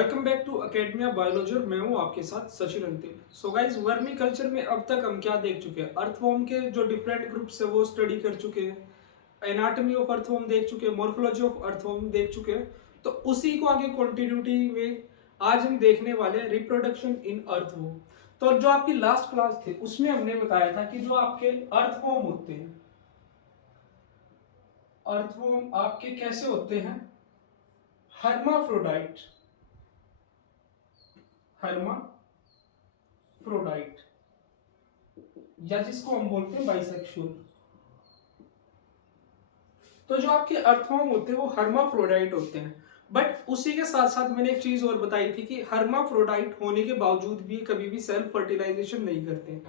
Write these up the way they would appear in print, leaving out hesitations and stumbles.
Welcome back to Academia Biology और मैं हूं आपके साथ सचिन अंतिम। सो गाइस, वर्मी कल्चर में अब तक हम क्या देख चुके हैं? अर्थवॉर्म के जो डिफरेंट ग्रुप्स है वो स्टडी कर चुके हैं, एनाटॉमी ऑफ अर्थवॉर्म देख चुके हैं, मॉर्फोलॉजी ऑफ अर्थवॉर्म देख चुके हैं। तो उसी को आगे कंटिन्यूटी में आज हम देखने वाले हैं रिप्रोडक्शन इन अर्थवॉर्म। तो जो आपकी लास्ट क्लास थी उसमें हमने बताया था कि जो आपके अर्थवॉर्म होते हैं, अर्थवॉर्म आपके कैसे होते हैं? हर्माफ्रोडाइट, हर्माफ्रोडाइट, या जिसको हम बोलते हैं बाइसेक्सुअल। तो जो आपके अर्थवॉर्म होते हैं वो हर्माफ्रोडाइट होते हैं। बट उसी के साथ साथ मैंने एक चीज और बताई थी कि हर्माफ्रोडाइट होने के बावजूद भी कभी भी सेल्फ फर्टिलाइजेशन नहीं करते।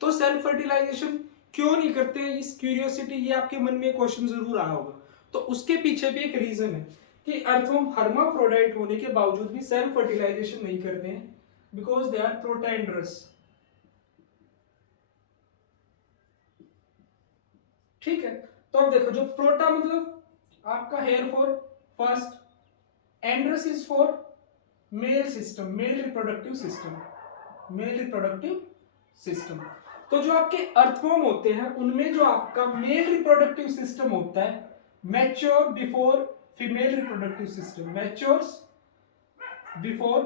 तो सेल्फ फर्टिलाइजेशन क्यों नहीं करते? इस क्यूरियोसिटी, ये आपके मन में क्वेश्चन जरूर आया होगा। तो उसके पीछे भी एक रीजन है कि अर्थवॉर्म हर्माफ्रोडाइट होने के बावजूद भी सेल्फ फर्टिलाइजेशन नहीं करते हैं, बिकॉज दे आर प्रोटेंडरस। ठीक है, तो अब देखो, जो प्रोटा मतलब आपका हेयर फॉर फर्स्ट, एंड्रस is for male system, male reproductive system, male reproductive system. तो जो आपके अर्थवॉर्म होते हैं उनमें जो आपका मेल रिप्रोडक्टिव सिस्टम होता है mature before female reproductive system, matures before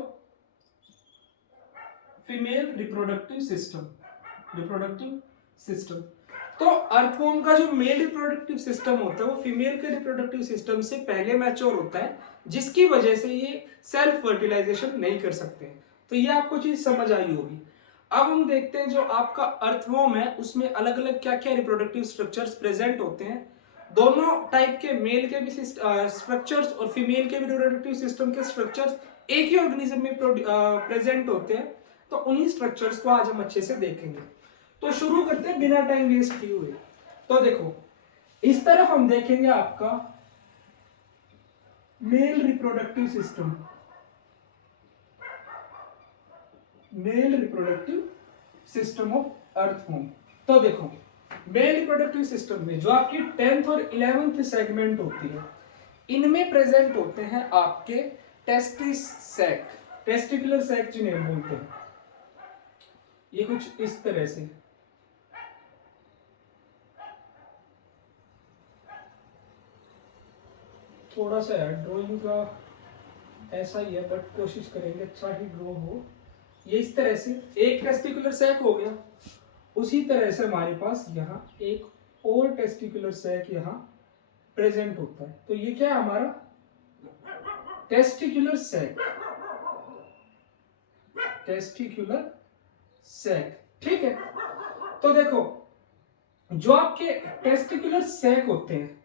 female reproductive system, reproductive system. तो अर्थवॉर्म का जो मेल रिप्रोडक्टिव सिस्टम होता है वो फीमेल के रिप्रोडक्टिव सिस्टम से पहले मैच्योर होता है, जिसकी वजह से ये सेल्फ फर्टिलाइजेशन नहीं कर सकते। तो ये आपको चीज समझ आई होगी। अब हम देखते हैं जो आपका अर्थवॉर्म है उसमें अलग अलग क्या क्या रिप्रोडक्टिव स्ट्रक्चर्स प्रेजेंट होते हैं। दोनों टाइप के, मेल के भी स्ट्रक्चर्स और फीमेल के भी रिप्रोडक्टिव सिस्टम के स्ट्रक्चर्स एक ही ऑर्गेनिज्म में प्रेजेंट होते हैं। तो उन्हीं स्ट्रक्चर्स को आज हम अच्छे से देखेंगे। तो शुरू करते हैं बिना टाइम वेस्ट किए हुए। तो देखो, इस तरफ हम देखेंगे आपका mail reproductive system, male reproductive system of earthworm. तो देखो, मेल रिप्रोडक्टिव सिस्टम में जो आपकी 10th और 11th सेगमेंट होती है, इनमें प्रेजेंट होते हैं आपके टेस्टिस सैक, टेस्टिकुलर सैक जिन्हें हम बोलते हैं। ये कुछ इस तरह से, थोड़ा सा है ड्राइंग का ऐसा ही है, बट कोशिश करेंगे अच्छा ही ड्रॉ हो। ये इस तरह से एक टेस्टिकुलर सैक हो गया, उसी तरह से हमारे पास यहाँ एक और टेस्टिकुलर सैक यहाँ प्रेजेंट होता है। तो ये क्या है हमारा टेस्टिकुलर सैक, टेस्टिकुलर सैक। ठीक है, तो देखो, जो आपके टेस्टिकुलर सैक होते हैं,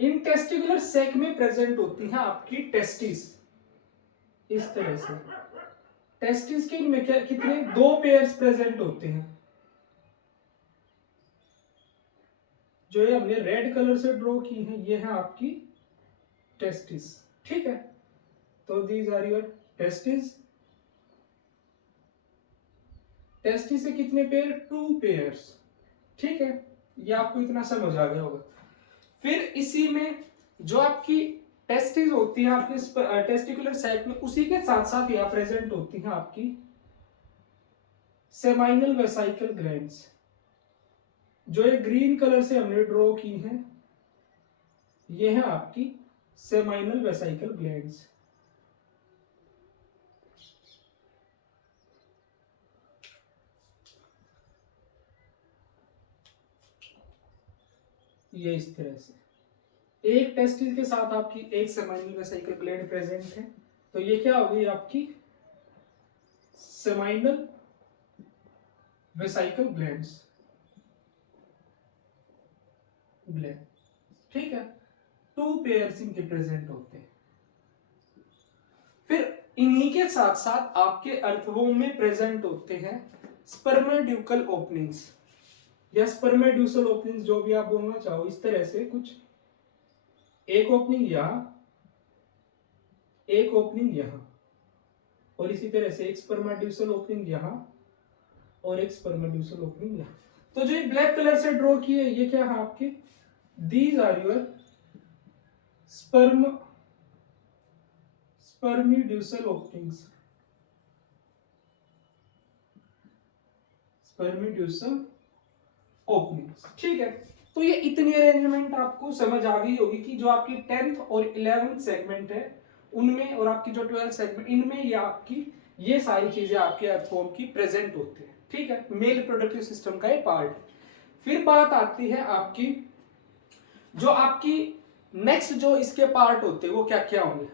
इन टेस्टिकुलर सैक में प्रेजेंट होती है आपकी टेस्टिस, इस तरह से। टेस्टिस के इनमें क्या कितने, 2 पेयर्स प्रेजेंट होते हैं, जो ये हमने रेड कलर से ड्रॉ की है, ये है आपकी टेस्टिस। ठीक है, तो these are your testis. Testis से कितने पेयर, 2 पेयर्स। ठीक है, ये आपको इतना समझ आ गया होगा। फिर इसी में जो आपकी टेस्टिस होती है आपके टेस्टिकुलर सैक में, उसी के साथ साथ यहाँ प्रेजेंट होती है आपकी सेमाइनल वेसाइकल ग्लैंड्स, जो ये ग्रीन कलर से हमने ड्रॉ की है, ये है आपकी सेमाइनल वेसाइकल ग्लैंड्स। ये इस तरह से एक टेस्टिस के साथ आपकी एक सेमाइनल वेसाइकल ग्लैंड प्रेजेंट है। तो ये क्या हो गई आपकी सेमाइनल वेसाइकल ग्लैंड्स, ग्लैंड। ठीक है, 2 पेयर्स इनके प्रेजेंट होते हैं। फिर इन्हीं के साथ साथ आपके अर्थवॉर्म में प्रेजेंट होते हैं स्पर्मेड्यूकल ओपनिंग्स, या स्पर्मेड्यूसल ओपनिंग्स, जो भी आप बोलना चाहो। इस तरह से कुछ एक ओपनिंग यहां, एक ओपनिंग यहां, और इसी तरह से एक स्पर्मेड्यूसल ओपनिंग यहां और एक स्पर्मेड्यूसल ओपनिंग यहां। तो जो ये ब्लैक कलर से ड्रॉ किए, ये क्या है आपके, these are your spermiducal openings, spermiducal openings. ठीक है, तो ये इतनी अरेंजमेंट आपको समझ आ गई होगी कि जो आपकी 10th और 11th सेगमेंट है उनमें और आपकी जो 12th सेगमेंट इनमें ये आपकी ये सारी चीजें आपके अर्थफॉर्म की प्रेजेंट होती है। ठीक है, मेल रिप्रोडक्टिव सिस्टम का ये पार्ट है। फिर बात आती है आपकी जो आपकी नेक्स्ट जो इसके पार्ट होते हैं वो क्या क्या होंगे।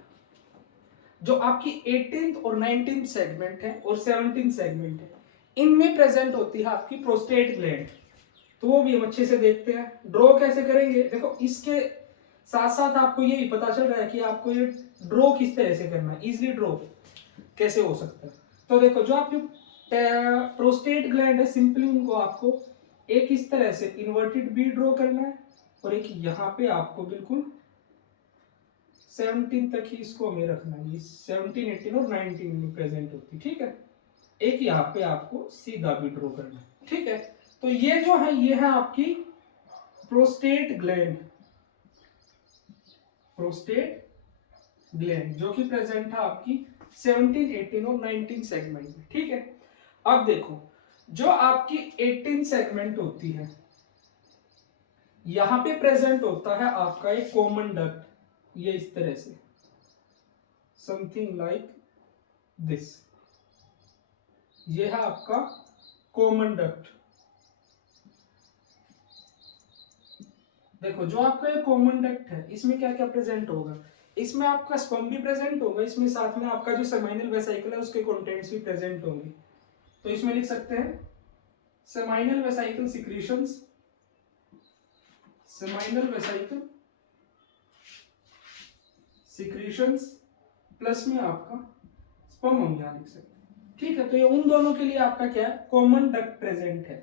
जो आपकी 18th और 19th सेगमेंट है और 17th सेगमेंट है इनमें प्रेजेंट होती है आपकी प्रोस्टेट ग्लैंड। तो वो भी हम अच्छे से देखते हैं। ड्रॉ कैसे करेंगे, देखो इसके साथ साथ आपको ये भी पता चल रहा है कि आपको ये ड्रॉ किस तरह से करना है, इजिली ड्रॉ कैसे हो सकता है। तो देखो जो आपकी प्रोस्टेट ग्लैंड है सिंपली उनको आपको एक इस तरह से इन्वर्टेड बी ड्रॉ करना है और एक यहाँ पे आपको बिल्कुल 17 तक ही इसको हमें रखना है। 17, 18 और 19 में प्रेजेंट होती। ठीक है, एक यहाँ पे आपको सीधा भी ड्रॉ करना है। ठीक है, तो ये जो है ये है आपकी प्रोस्टेट ग्लैंड, प्रोस्टेट ग्लैंड जो कि प्रेजेंट है आपकी 17, 18 और 19 सेगमेंट में। ठीक है, अब देखो जो आपकी 18 सेगमेंट होती है यहां पे प्रेजेंट होता है आपका एक कॉमन डक्ट, ये इस तरह से समथिंग लाइक दिस, ये है आपका कॉमन डक्ट। देखो जो आपका ये कॉमन डक्ट है इसमें क्या क्या प्रेजेंट होगा, इसमें आपका स्पर्म भी प्रेजेंट होगा, इसमें साथ में आपका जो सेमाइनल वेसाइकल है उसके कंटेंट्स भी प्रेजेंट होंगे। तो इसमें लिख सकते हैं seminal vesicle secretions, seminal vesicle secretions plus में आपका स्पर्म हम यहां लिख सकते हैं। ठीक है, तो ये उन दोनों के लिए आपका क्या है कॉमन डक्ट प्रेजेंट है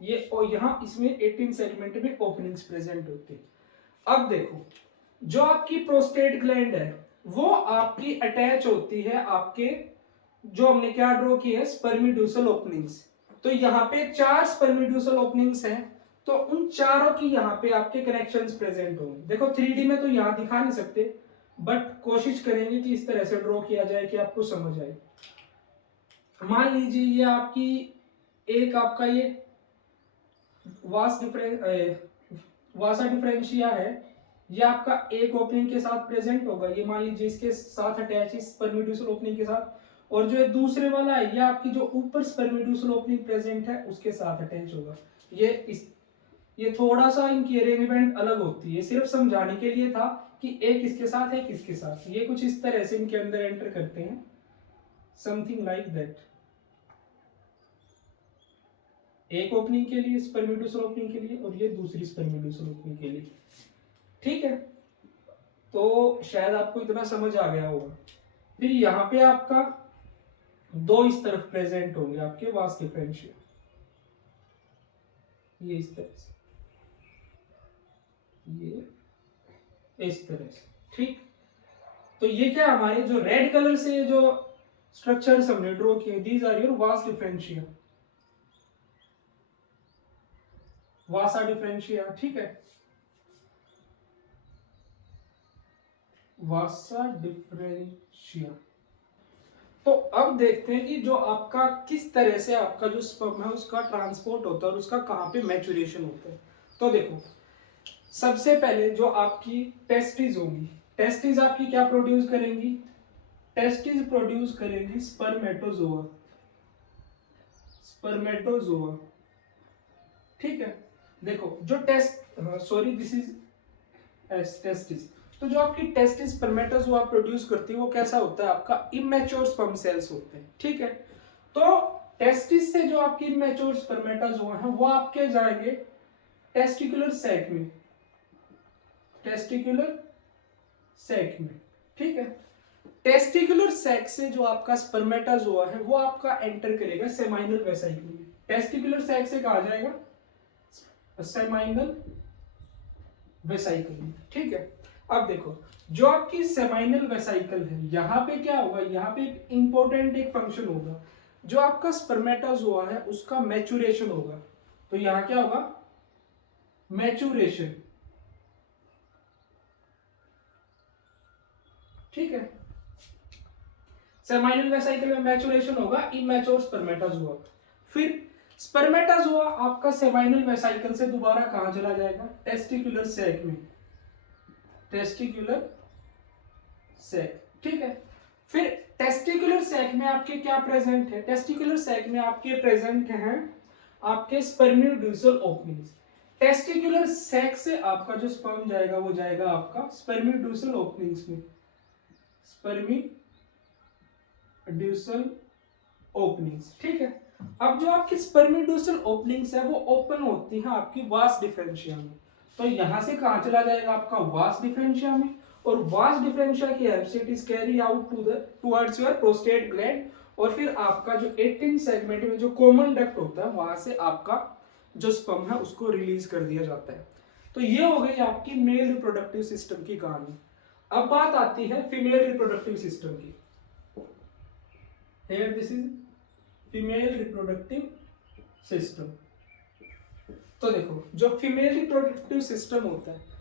ये, और यहां इसमें 18 सेगमेंट में ओपनिंग्स प्रेजेंट होती है। अब देखो जो आपकी प्रोस्टेट ग्लैंड है वो आपकी अटैच होती है आपके जो हमने क्या ड्रॉ की है स्पर्मिड्यूसल ओपनिंग्स। तो यहाँ पे 4 स्पर्मिड्यूसल ओपनिंग्स हैं, तो उन चारों की यहाँ पे आपके कनेक्शंस प्रेजेंट होंगे। देखो 3D में तो यहाँ दिखा नहीं सकते बट कोशिश करेंगे कि इस तरह से ड्रॉ किया जाए कि आपको समझ आए। मान लीजिए ये आपकी एक आपका ये वासा डिफरेंशिया है, ये आपका एक ओपनिंग के साथ प्रेजेंट होगा, ये मान लीजिए इसके साथ अटैच स्पर्मिड्यूसल ओपनिंग के साथ, और जो ये दूसरे वाला है ये आपकी जो ऊपर स्पर्मिड्यूसल ओपनिंग प्रेजेंट है उसके साथ अटैच होगा। ये थोड़ा सा इनकी अरेंजमेंट अलग होती है, सिर्फ समझाने के लिए था कि एक इसके साथ एक इसके साथ, ये कुछ इस तरह से इनके अंदर एंटर करते हैं, समथिंग लाइक दैट। एक ओपनिंग के लिए स्पर्मिड्यूसल ओपनिंग के लिए और ये दूसरी स्पर्मिड्यूसल ओपनिंग के लिए। ठीक है, तो शायद आपको इतना समझ आ गया होगा। फिर यहाँ पे आपका दो इस तरफ प्रेजेंट होंगे आपके वास डिफरेंशियल, ये इस तरह से, ये इस तरह से। ठीक, तो ये क्या हमारे जो रेड कलर से जो स्ट्रक्चर्स हमने ड्रॉ किए दीज आर योर वास डिफरेंशियल, वासा डिफरेंशिया। ठीक है, वासा डिफरेंशिया। तो अब देखते हैं कि जो आपका किस तरह से आपका जो स्पर्म है उसका ट्रांसपोर्ट होता है और उसका कहां पे मैच्योरेशन होता है। तो देखो सबसे पहले जो आपकी टेस्टिस होगी, टेस्टिस आपकी क्या प्रोड्यूस करेंगी, टेस्टिस प्रोड्यूस करेंगी स्पर्मेटोजोआ, स्पर्मेटोजोआ। ठीक है, देखो जो दिस इज टेस्टिस। तो जो आपकी टेस्टिस स्पर्मेटोजोआ प्रोड्यूस करती है वो कैसा होता है आपका इमेच्योर स्पर्म सेल्स होते हैं। ठीक है, तो टेस्टिस से जो आपकी इमेच्योर स्पर्मेटोजोआ है वो आपके जाएंगे टेस्टिकुलर सैक में, टेस्टिकुलर सैक में। ठीक है, टेस्टिकुलर सैक से जो आपका स्पर्मेटोजोआ है वो आपका एंटर करेगा सेमाइनल वेसाइकल में। टेस्टिकुलर सैक से कहा जाएगा सेमाइनल वेसाइकल में। ठीक है, अब देखो जो आपकी सेमाइनल वेसाइकल है यहाँ पे क्या होगा, यहाँ पे इंपॉर्टेंट एक फंक्शन होगा, जो आपका स्पर्मेटोजोआ है उसका मैच्योरेशन होगा। तो यहाँ क्या होगा मैच्योरेशन। ठीक है, सेमाइनल वेसाइकल में मैचुरेशन होगा इमैच्योर स्पर्मेटाजोआ। फिर स्पर्मेटाजोआ आपका सेमाइनल वेसाइकल से दोबारा कहां चला जाएगा, टेस्टिकुलर सैक में, टेस्टिकुलर सैक, ठीक है। फिर टेस्टिकुलर सैक में आपके क्या प्रेजेंट है, टेस्टिकुलर सैक में आपके प्रेजेंट हैं आपके स्पर्मियोड्यूसल ओपनिंग्स। टेस्टिकुलर सैक से आपका जो स्पर्म जाएगा वो जाएगा आपका स्पर्मियोड्यूसल ओपनिंग्स में, स्पर्मियोड्यूसल ओपनिंग्स, ठीक है। अब जो आपकी स्पर्मियोड्यूसल ओपनिंग्स है वो ओपन होती है आपकी वास डिफरेंशिया में, तो यहां से कहां चला जाएगा आपका वास डिफरेंशिया में, और वास डिफरेंशिया की हेल्प से it is carry out towards your prostate gland, और फिर आपका जो 18 सेगमेंट में जो कॉमन डक्ट होता है वहां से आपका जो स्पर्म है उसको रिलीज कर दिया जाता है। तो ये हो गई आपकी मेल रिप्रोडक्टिव सिस्टम की कहानी। अब बात आती है फीमेल रिप्रोडक्टिव सिस्टम की। Here this is female reproductive system. तो देखो जो फीमेल रिप्रोडक्टिव सिस्टम होता है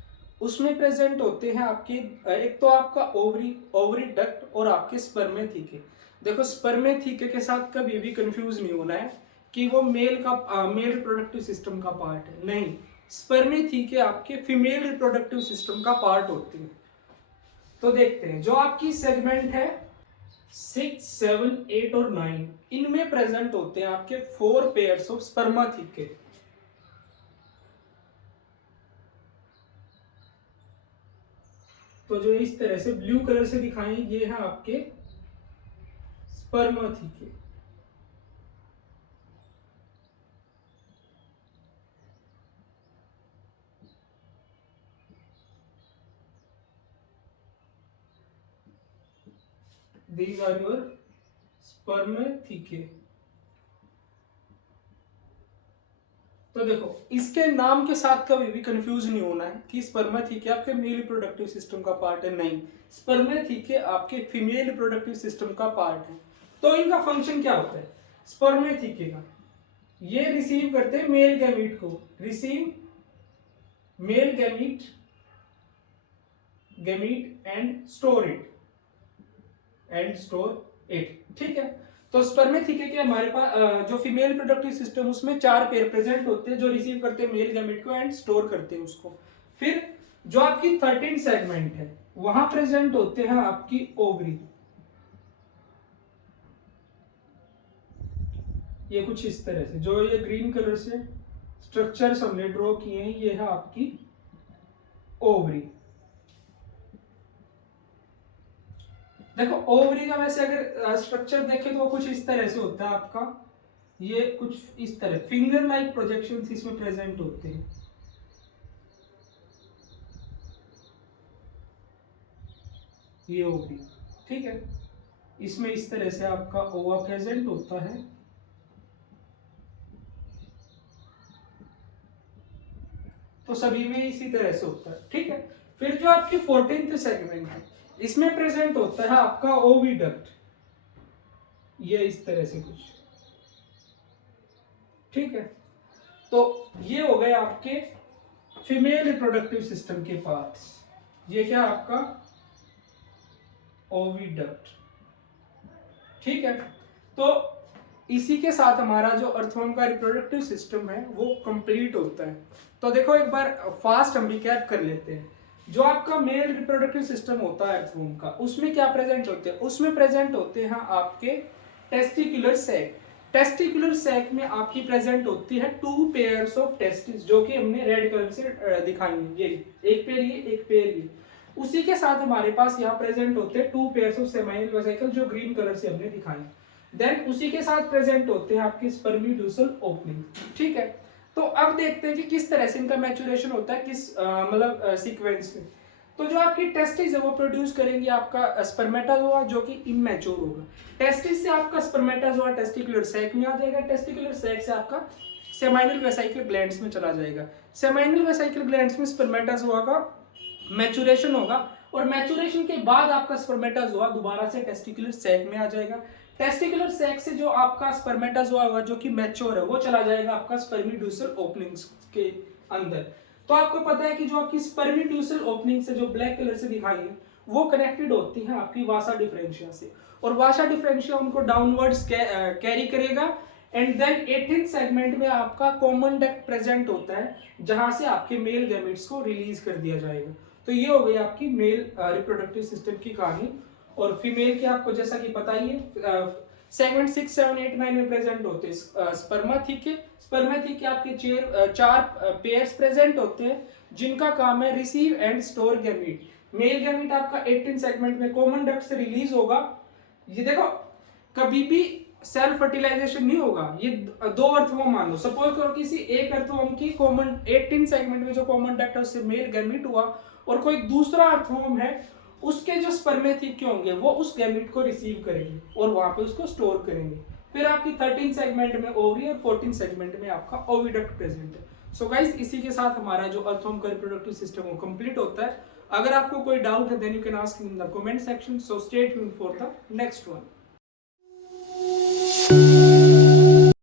उसमें प्रेजेंट होते हैं आपके एक तो आपका ओवरी डक्ट और आपके स्पर्मेथिके। देखो स्पर्मेथिके के साथ कभी भी कंफ्यूज नहीं होना है कि वो मेल रिप्रोडक्टिव सिस्टम का पार्ट है, नहीं, स्पर्मेथिके आपके फीमेल रिप्रोडक्टिव सिस्टम का पार्ट होते हैं। तो देखते हैं जो आपकी सेगमेंट है 6, 7, 8 और 9, इनमें प्रेजेंट होते हैं आपके 4 पेयर्स ऑफ स्पर्मेथिके। तो जो इस तरह से ब्लू कलर से दिखाएं ये है आपके स्पर्मेथिके। These are your spermathecae। तो देखो इसके नाम के साथ कभी भी कंफ्यूज नहीं होना है कि स्पर्मेथिके आपके मेल रिप्रोडक्टिव सिस्टम का पार्ट है, नहीं, स्पर्मेथिके आपके फीमेल रिप्रोडक्टिव सिस्टम का पार्ट है। तो इनका फंक्शन क्या होता है स्पर्मेथिके का, ये रिसीव करते हैं मेल गैमीट को, receive male gamete and store it, ठीक है। तो स्पर्मेथिके के हमारे पास जो फीमेल रिप्रोडक्टिव सिस्टम उसमें 4 पेयर प्रेजेंट होते हैं जो रिसीव करते हैं मेल गैमीट को एंड स्टोर करते हैं उसको। फिर जो आपकी 13 सेगमेंट है वहां प्रेजेंट होते हैं आपकी ओवरी, ये कुछ इस तरह से, जो ये ग्रीन कलर से स्ट्रक्चर्स हमने ड्रॉ किए हैं ये है आपकी ओवरी। देखो ओवरी का वैसे अगर स्ट्रक्चर देखें तो कुछ इस तरह से होता है आपका, ये कुछ इस तरह फिंगर लाइक प्रोजेक्शंस इसमें प्रेजेंट होते हैं। ये ओवरी, ठीक है, इसमें इस तरह से आपका ओवा प्रेजेंट होता है। तो सभी में इसी तरह से होता है, ठीक है। फिर जो आपकी 14th सेगमेंट है इसमें प्रेजेंट होता है आपका ओविडक्ट, ये इस तरह से कुछ, ठीक है। तो ये हो गए आपके फीमेल रिप्रोडक्टिव सिस्टम के पार्ट्स। ये क्या आपका ओविडक्ट, ठीक है। तो इसी के साथ हमारा जो अर्थवर्म का रिप्रोडक्टिव सिस्टम है वो कंप्लीट होता है। तो देखो एक बार फास्ट हम रिकैप कर लेते हैं। जो आपका मेल रिप्रोडक्टिव सिस्टम होता है अर्थवर्म का उसमें क्या प्रेजेंट होते हैं, उसमें प्रेजेंट होते हैं आपके टेस्टिकुलर सैक। टेस्टिकुलर सैक में आपकी प्रेजेंट होती है 2 पेयर्स ऑफ टेस्टिस जो कि हमने रेड कलर से दिखाई है, ये एक पेयर ये एक पेयर ये। उसी के साथ हमारे पास यहाँ प्रेजेंट होते हैं 2 पेयर्स ऑफ सेमाइनल वेसिकल जो ग्रीन कलर से हमने दिखाई। देन उसी के साथ प्रेजेंट होते हैं आपके स्पर्मियोड्यूसल ओपनिंग, ठीक है। तो अब देखते हैं कि किस तरह से इनका मैचुरेशन होता है, किस मतलब सीक्वेंस में। तो जो आपकी टेस्टिस है वो प्रोड्यूस करेंगे आपका स्पर्मेटाजोआ जो कि इमैच्योर होगा। टेस्टिस से आपका स्पर्मेटाजोआ टेस्टिकुलर सैक में आ जाएगा, टेस्टिकुलर सैक से आपका सेमाइनल वेसिकल ग्लैंड्स में चला जाएगा। सेमाइनल वेसिकल ग्लैंड्स में स्पर्मेटाजोआ का मैचुरेशन होगा और मैचुरेशन के बाद आपका स्पर्मेटाजोआ दोबारा से टेस्टिकुलर सैक में आ जाएगा। टेस्टिकुलर सैक से जो आपका स्पर्मेटाजोआ होगा जो कि मैच्योर है वो चला जाएगा आपका स्पर्मियोड्यूसल ओपनिंग्स के अंदर। तो आपको पता है कि जो आपकी स्पर्मियोड्यूसल ओपनिंग से जो ब्लैक कलर से दिखाई है वो कनेक्टेड होती हैं आपकी वासा डिफरेंशिया से, और वासा डिफरेंशिया उनको डाउनवर्ड्स कैरी करेगा। एंड देन 18th सेगमेंट में आपका कॉमन डक्ट प्रेजेंट होता है, जहां से आपके मेल गैमेट्स को रिलीज कर दिया जाएगा। तो ये हो गई आपकी मेल रिप्रोडक्टिव सिस्टम की कहानी। और फीमेल की आपको जैसा कि पता ही है, सेगमेंट 6, 7, 8, 9 में प्रेजेंट होते हैं स्पर्माथिके। स्पर्माथिके आपके चार पेयर्स प्रेजेंट होते हैं, जिनका काम है receive and store gamete. Male gamete आपका 18 सेगमेंट में कॉमन डक्ट से रिलीज होगा। ये देखो, कभी भी सेल्फ फर्टिलाइजेशन नहीं होगा, ये दो अर्थवोम मान लो। सपोज करो किसी एक अर्थवोम की कॉमन 18 सेगमेंट में जो कॉमन डक्ट है उससे मेल गैमीट हुआ, और कोई दूसरा अर्थवोम है, उसके जो स्पर्मेथिके होंगे वो उस गैमीट को रिसीव करेंगे और वहां पे उसको स्टोर करेंगे। फिर आपकी 13 सेगमेंट में ओवरी और 14 सेगमेंट में आपका ओविडक्ट प्रेजेंट है। सो गाइस, इसी के साथ हमारा जो अर्थवोम का रिप्रोडक्टिव सिस्टम वो कंप्लीट होता है। अगर आपको कोई डाउट है then you can ask in the comment section. So stay tuned for the next one.